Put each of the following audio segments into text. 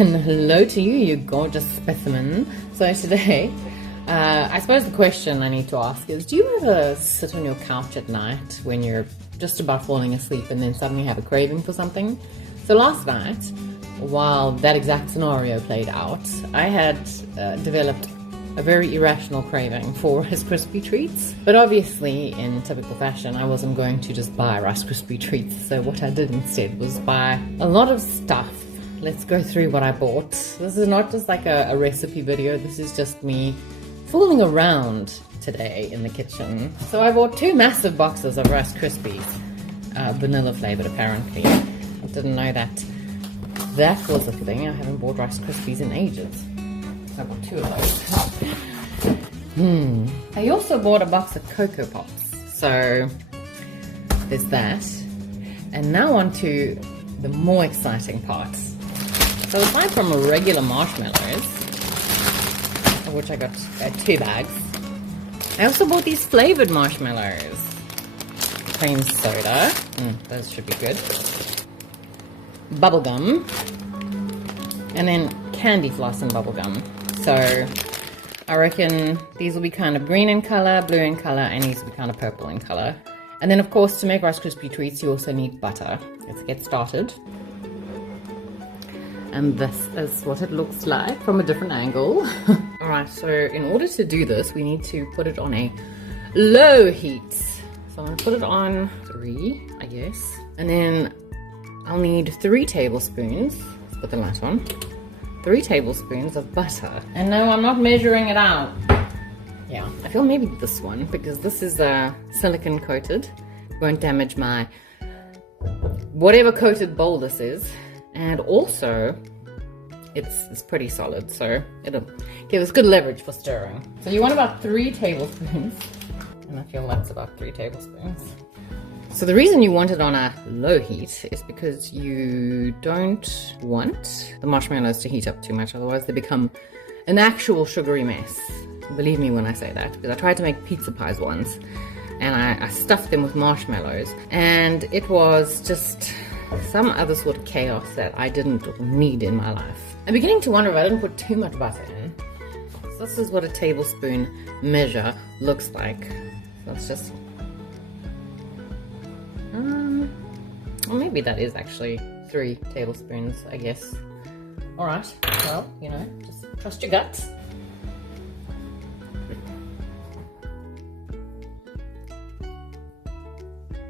And hello to you, you gorgeous specimen. So today, I suppose the question I need to ask is, do you ever sit on your couch at night when you're just about falling asleep and then suddenly have a craving for something? So last night, while that exact scenario played out, I had developed a very irrational craving for Rice Krispie Treats. But obviously, in typical fashion, I wasn't going to just buy Rice Krispie Treats. So what I did instead was buy a lot of stuff. Let's go through what I bought. This is not just like a recipe video, this is just me fooling around today in the kitchen. So I bought 2 massive boxes of Rice Krispies, vanilla flavored apparently. I didn't know that was a thing. I haven't bought Rice Krispies in ages. So I bought 2 of those. I also bought a box of Coco Pops. So there's that. And now on to the more exciting parts. So aside from regular marshmallows, of which I got 2 bags, I also bought these flavoured marshmallows. Creme Soda, those should be good. Bubblegum, and then candy floss and bubblegum. So I reckon these will be kind of green in colour, blue in colour, and these will be kind of purple in colour. And then of course, to make Rice Krispie Treats, you also need butter. Let's get started. And this is what it looks like from a different angle. Alright, so in order to do this, we need to put it on a low heat. So I'm going to put it on 3, I guess. And then I'll need 3 tablespoons. Let's put the light on. 3 tablespoons of butter. And no, I'm not measuring it out. Yeah, I feel maybe this one, because this is silicone coated. Won't damage my whatever coated bowl this is. And also, it's pretty solid, so it'll give us good leverage for stirring. So you want about 3 tablespoons, and I feel that's about 3 tablespoons. So the reason you want it on a low heat is because you don't want the marshmallows to heat up too much, otherwise they become an actual sugary mess. Believe me when I say that, because I tried to make pizza pies once, and I stuffed them with marshmallows, and it was just some other sort of chaos that I didn't need in my life. I'm beginning to wonder if I didn't put too much butter in. So this is what a tablespoon measure looks like. So it's just, well, maybe that is actually 3 tablespoons, I guess. Alright, well, you know, just trust your guts.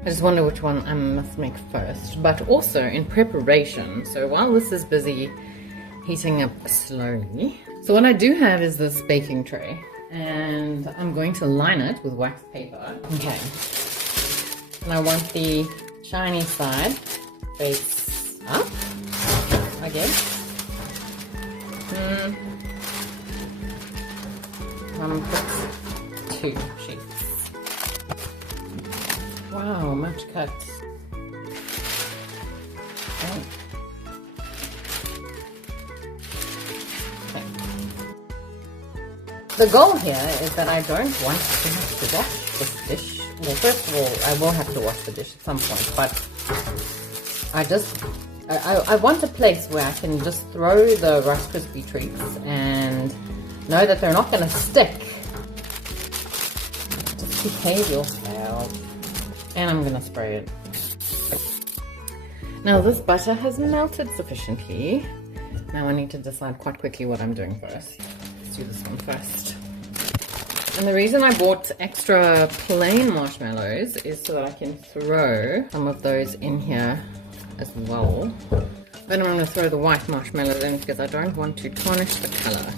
I just wonder which one I must make first, but also in preparation. So while this is busy heating up slowly, so what I do have is this baking tray, and I'm going to line it with wax paper. Okay, and I want the shiny side face up, I guess. I'm gonna put 2 sheets. Wow, much cut. Oh. Okay. The goal here is that I don't want to have to wash this dish. Well, first of all, I will have to wash the dish at some point, but I want a place where I can just throw the Rice Krispie Treats and know that they're not going to stick. Just behave yourself. And I'm going to spray it. Now this butter has melted sufficiently. Now I need to decide quite quickly what I'm doing first. Let's do this one first. And the reason I bought extra plain marshmallows is so that I can throw some of those in here as well. Then I'm going to throw the white marshmallows in because I don't want to tarnish the color.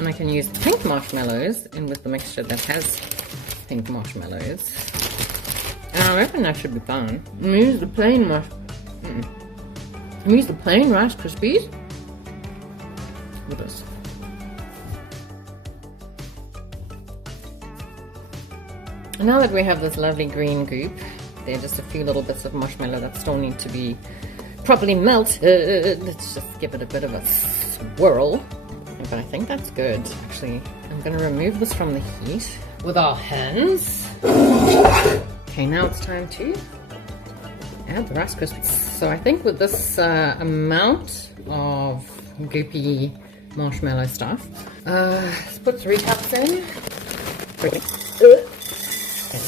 And I can use pink marshmallows in with the mixture that has pink marshmallows. And I reckon that should be fine. I'm gonna use the plain Rice Krispies with this. And now that we have this lovely green goop, there are just a few little bits of marshmallow that still need to be properly melted. Let's just give it a bit of a swirl. But I think that's good. Actually, I'm going to remove this from the heat with our hands. Okay, now it's time to add the Rice Krispies. So I think with this amount of goopy marshmallow stuff, let's put 3 cups in. Okay,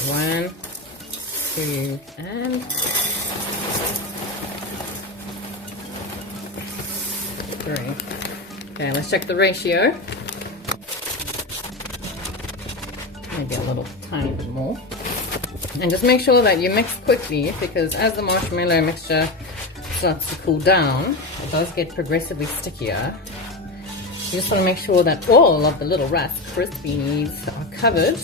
1, 2, and 3. Okay, let's check the ratio. Maybe a little tiny bit more. And just make sure that you mix quickly, because as the marshmallow mixture starts to cool down, it does get progressively stickier. You just want to make sure that all of the little Rice Krispies are covered.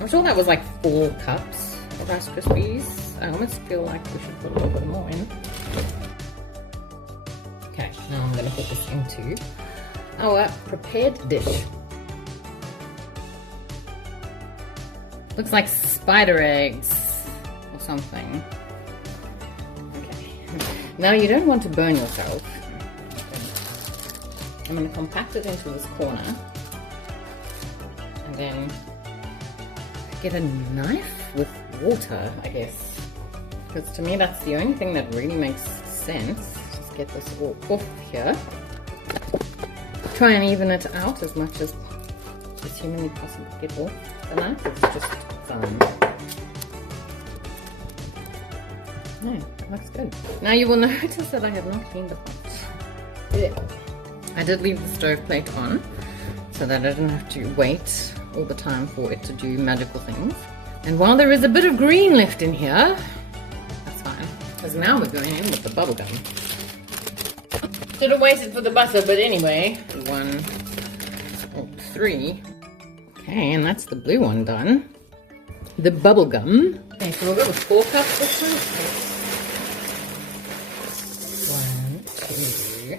I'm sure that was like 4 cups of Rice Krispies. I almost feel like we should put a little bit more in. Okay, now I'm going to put this into our prepared dish. Looks like spider eggs or something. Okay, now you don't want to burn yourself. I'm going to compact it into this corner and then get a knife with water, I guess, because to me that's the only thing that really makes sense. Just get this all off here. Try and even it out as much as humanly possible. Get off the knife. It's just fun. No, looks good. Now you will notice that I have not cleaned the pot. Yeah. I did leave the stove plate on so that I didn't have to wait all the time for it to do magical things. And while there is a bit of green left in here, that's fine, because now we're going in with the bubblegum. Should have waited for the butter, but anyway. 1, 3. Okay, and that's the blue one done. The bubblegum. Okay, so we'll go with 4 cups this time. 1, 2,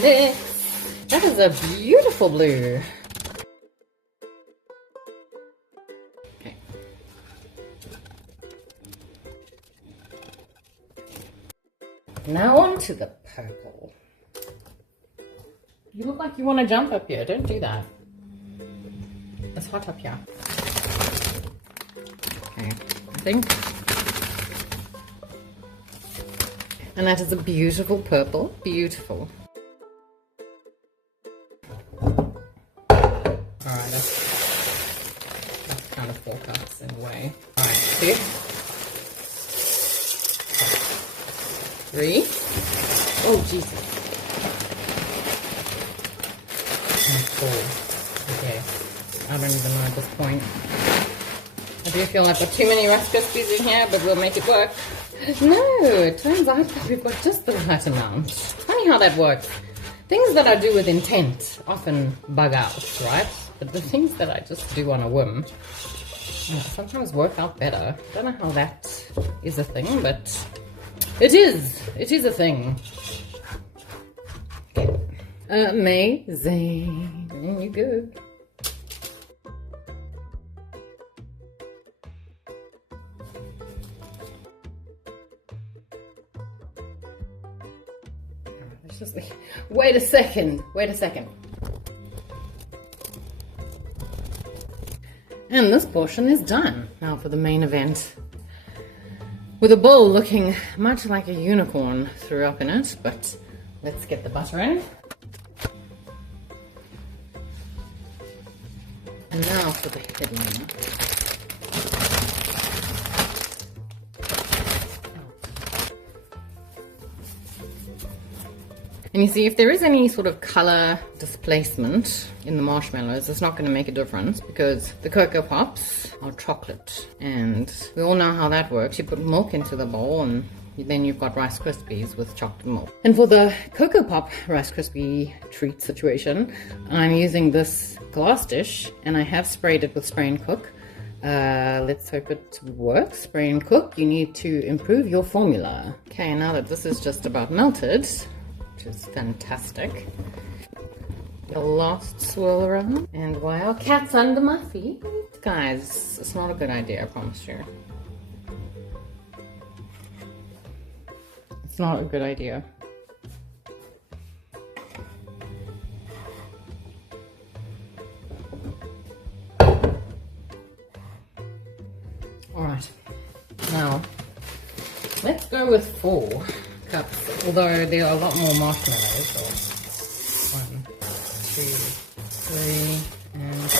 3. That is a beautiful blue. Okay. Now on to the purple. You look like you want to jump up here. Don't do that. It's hot up here. Okay, I think. And that is a beautiful purple. Beautiful. Alright, that's kind of 4 cups in a way. Alright, 2, 3. Oh, Jesus. And 4. Okay. I don't even know at this point. I do feel like I've got too many Rice Krispies in here, but we'll make it work. No, it turns out that we've got just the right amount. Funny how that works. Things that I do with intent often bug out, right? But the things that I just do on a whim sometimes work out better. Don't know how that is a thing, but it is. It is a thing. Okay. Amazing. And you good. Just, wait a second. And this portion is done. Now for the main event. With a bowl looking much like a unicorn threw up in it, but let's get the butter in. And now for the headliner. And you see, if there is any sort of color displacement in the marshmallows, it's not going to make a difference because the Coco Pops are chocolate. And we all know how that works. You put milk into the bowl and then you've got Rice Krispies with chocolate milk. And for the Coco Pop Rice Krispie Treat situation, I'm using this glass dish and I have sprayed it with spray and cook. Let's hope it works. Spray and cook. You need to improve your formula. Okay, now that this is just about melted, which is fantastic. The last swirl around. And wow, cat's under my feet. Guys, it's not a good idea, I promise you. It's not a good idea. Alright, now let's go with 4 cups, although there are a lot more marshmallows. So 1, 2, 3, and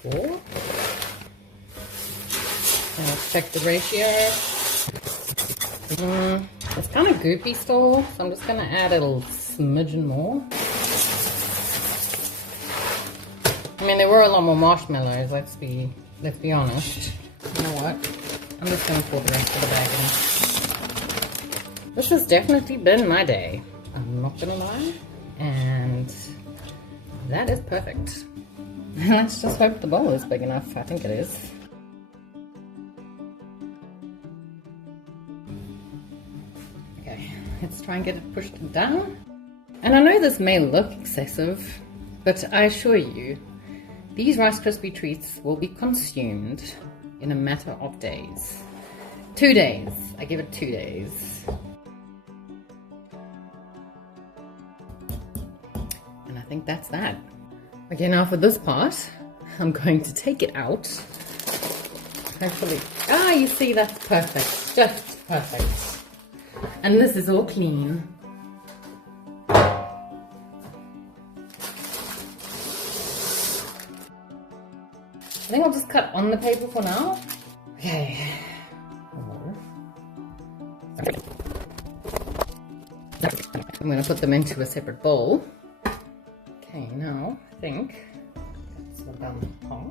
4. And let's check the ratio. It's kind of goopy still, so I'm just going to add a little smidgen more. I mean, there were a lot more marshmallows, let's be honest. You know what? I'm just going to pour the rest of the bag in. This has definitely been my day. I'm not going to lie. And that is perfect. Let's just hope the bowl is big enough. I think it is. Okay, let's try and get it pushed down. And I know this may look excessive, but I assure you, these Rice Krispie Treats will be consumed in a matter of days. 2 days. I give it 2 days. And I think that's that. Okay, now for this part, I'm going to take it out. Hopefully. Ah, you see, that's perfect. Just perfect. And this is all clean. I think I'll just cut on the paper for now. Okay. I'm going to put them into a separate bowl. Okay, now I think that's one down half.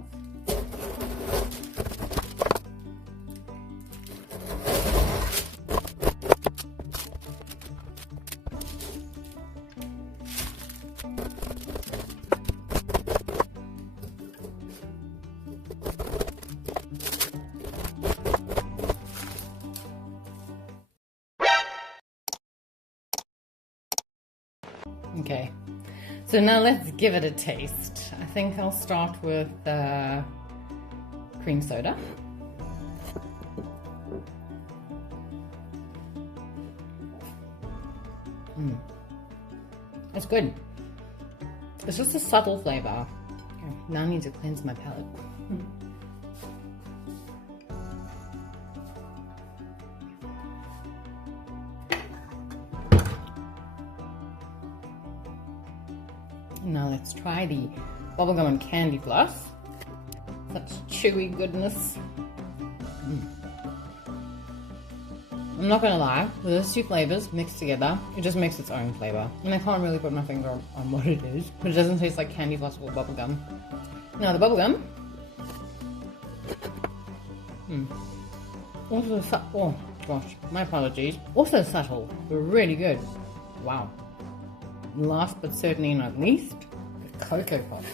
Okay, so now let's give it a taste. I think I'll start with cream soda. It's good. It's just a subtle flavor. Okay, now I need to cleanse my palate. Now let's try the Bubblegum Candy Floss. Such chewy goodness. I'm not gonna lie, with those 2 flavors mixed together, it just makes its own flavor. And I can't really put my finger on what it is, but it doesn't taste like candy floss or bubblegum. Now the bubblegum. Also oh gosh, my apologies. Also subtle, but really good. Wow. Last but certainly not least, the Coco Pops.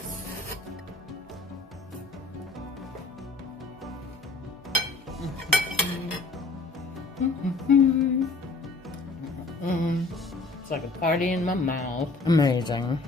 It's like a party in my mouth. Amazing.